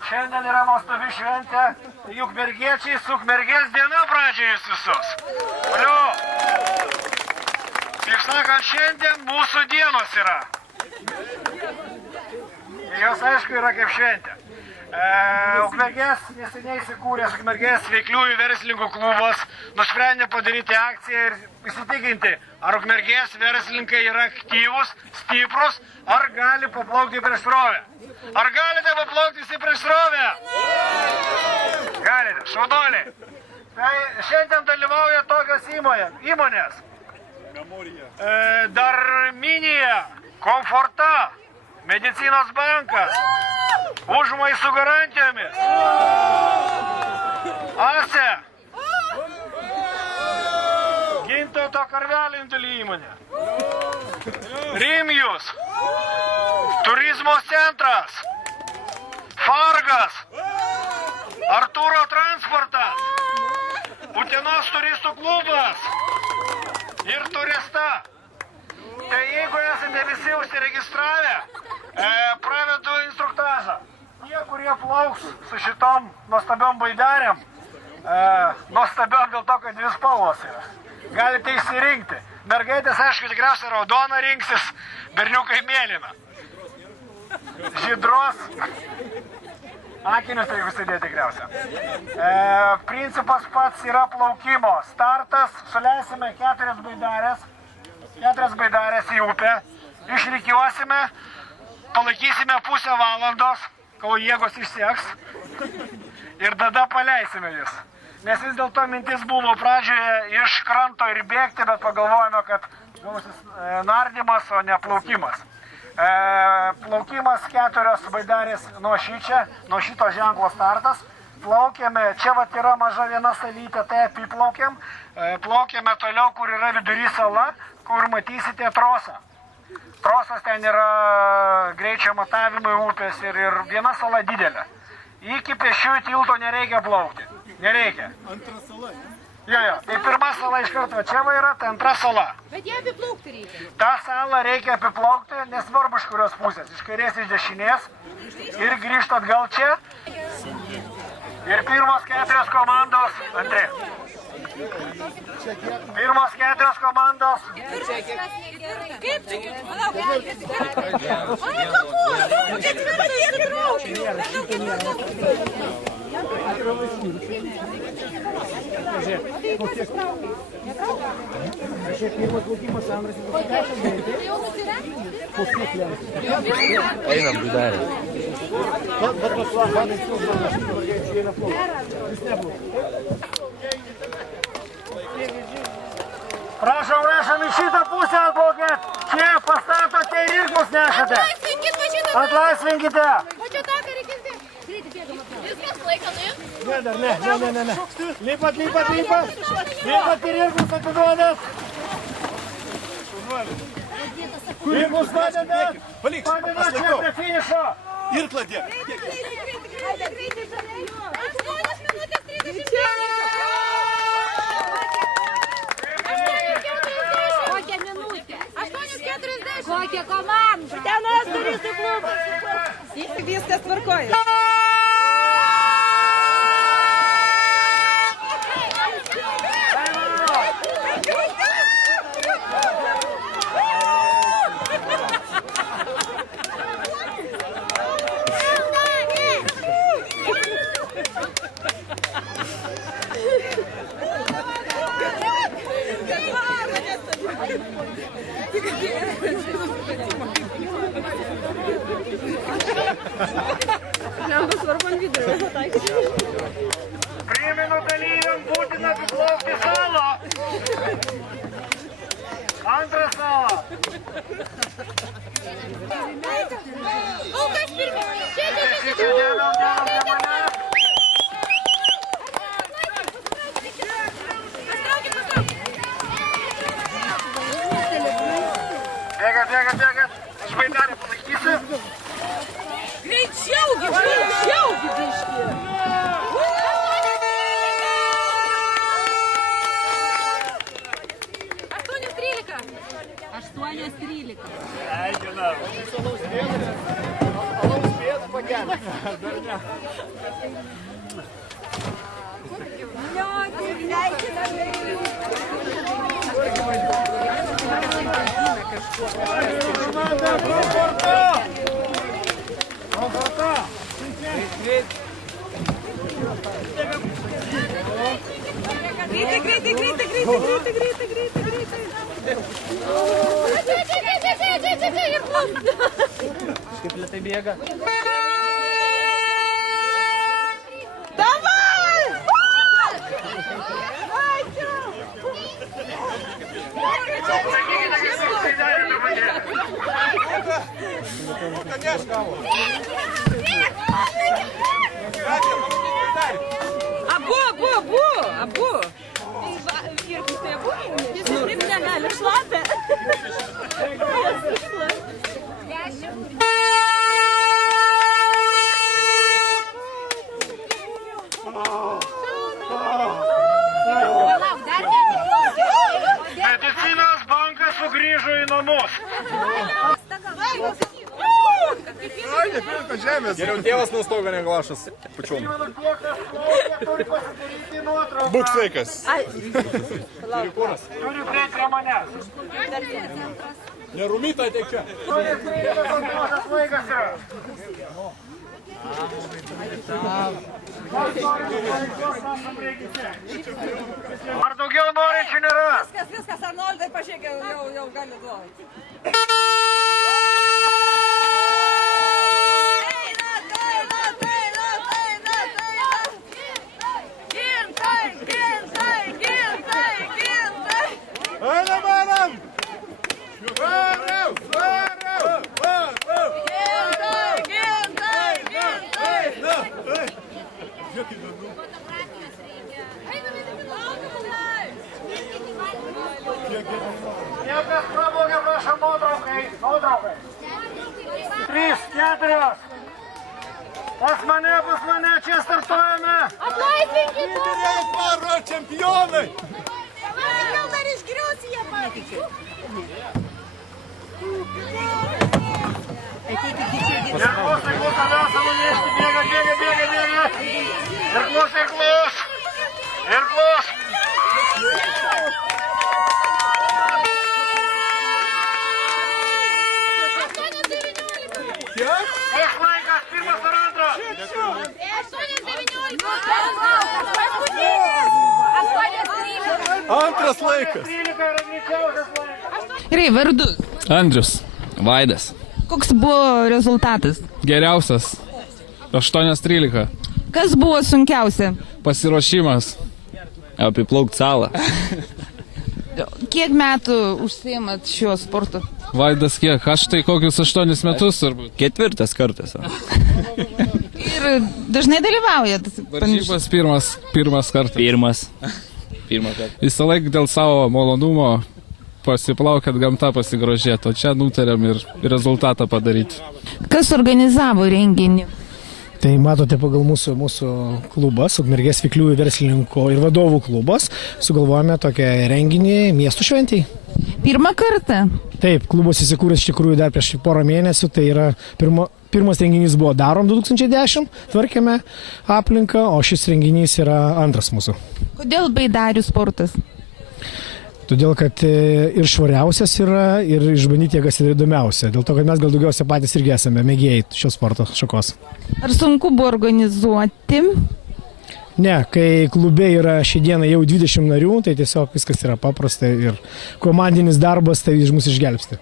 Šiandien yra nuostabi šventė, Ukmergiečiai su Ukmergės diena pradžiais visus. Valiu. Kaip sakant, šiandien mūsų dienos yra. Jos aišku yra kaip šventė. Ukmergės neseniai įsikūręs Ukmergės veikliųjų verslininkų klubas nusprendė padaryti akciją ir įsitikinti, ar Ukmergės verslininkai yra aktyvus, stiprus, ar gali paplaukti prieš srovę. Ar galite paplaukti visi prieš srovę? Galite, šaunuoliai. Tai šiandien dalyvauja tokios įmonės. Darminija, Komforta, Medicinos bankas, Užmojai su garantijomis, Ase, Gintauto karvelio indėlių įmonė, Rimjus, Turizmo centras, Fargas, Artūro transportas, Utenos turistų klubas ir Turista. Tai jeigu esate visi užsiregistravę, pravedu instruktažą. Tie, kurie plauks su šitom nuostabiom baidarėm, nuostabiom dėl to, kad dvi spalvos yra, galite išsirinkti. Mergaitės, aišku, tikriausiai raudona rinksis, berniukai mėlyna. Žydros, akinius reikia užsidėti tikriausiai. Principas pats yra plaukimo. Startas, suleisime 4 baidarės į upę, išrikiuosime, palaikysime pusę valandos, kol jėgos išsieks ir tada paleisime jūs. Nes vis dėlto mintis buvo pradžioje iš kranto ir bėgti, bet pagalvojame, kad gausis nardymas, o ne plaukimas. Plaukimas 4 baidarės nuo šito ženklo startas. Plaukėme, čia vat yra maža viena salytė, tai apiplaukėm. Plaukėme toliau, kur yra vidury sala, kur matysite trosą. Trosas ten yra greičio matavimai upės ir viena sala didelė. Iki pėsčiųjų tilto nereikia plaukti. Nereikia. Antra sala, ne? Jo. Tai pirma sala iš karto čia va yra, tai antra sala. Bet ją apiplaukti reikia. Ta salą reikia apiplaukti, nesvarbu iš kurios pusės. Iš kairės, iš dešinės. Ir grįžti atgal čia. Ir pirmos 4 komandos. Antri. Pirmos 4 komandos. Kaip čia? Einam, baidarė. Prašom, į šitą pusę atplaukėt. Čia pastatote ir irklus nešate. Atlaisvinkite. O čia taką reikėti. Viskas laiką nuim? Ne, dar ne. Lipat. Lipat ir irklus atiduodat. Irklus padedat. Padedat čia prie finišo. Irklą dėk. 8 minutės 30 sekundžių. Kokią minutę? 8:40. Kokią komandą? Utenos turistų klubas. Viskas tvarkoja. Primenu dalyviam būtina apiplaukti salą. Antrą salą. O kas pirmi? Čia. Bėgat. Aš baidarę palaikysiu. Greičiau biški. 8:13. Sveikinam. Alaus pėdų pakelti. Kaip lietai bėga. Abu. Ir tai abu. Jis taip negali šlapia. Medicinos bankas sugrįžo į namus. Geriau tėvas nuo stogo negu lašas pučiom. Būk sveikas. Turi prieiti prie manęs. Nerumyta ateik čia. Turi prieiti, mažas vaikas yra. Ar daugiau norinčių nėra? Viskas, Arnoldai, pažiūrėk, jau gali duoti. Einam, einam! Niekas prabogė, prašom nuotraukai. 3, 4. Pas mane, čia startuojame. Atlaisvinkit! Varo čempionai! Jau dar išgrius jie patikė. Ir klus, abiausia nunešti, bėga. Ir klus. Koks laikas, pirmas ar antras? 8:13. Antras laikas. 13 yra greičiausias laikas. Gerai, vardus. Andrius. Vaidas. Koks buvo rezultatas? Geriausias. 8:13. Kas buvo sunkiausia? Pasiruošimas. Apiplaukt salą. Kiek metų užsiimat šiuo sportu? Vaidas kiek? Aš tai kokius 8 metus turbūt. 4. kartas. Ir dažnai dalyvaujat? Varžybas pirmas kartas. Pirmą kartą. Visą laiką dėl savo malonumo pasiplaukiat gamtą pasigrožėti, o čia nutarėm ir rezultatą padaryti. Kas organizavo renginį? Tai matote, pagal mūsų klubas, Ukmergės Vikliųjų verslininkų ir vadovų klubas, sugalvojame tokią renginį miestų šventėj. Pirmą kartą? Taip, klubas įsikūręs iš tikrųjų dar prieš porą mėnesių, tai yra pirmas renginys buvo darom 2010, tvarkėme aplinką, o šis renginys yra antras mūsų. Kodėl baidarių sportas? Todėl, kad ir švariausias yra, ir išbandyti jėgas yra įdomiausia. Dėl to, kad mes gal daugiausia patys irgi esame mėgėjai šios sporto šakos. Ar sunku buvo organizuoti? Ne, kai klube yra šį dieną jau 20 narių, tai tiesiog viskas yra paprasta ir komandinis darbas tai iš mūsų išgelbsti.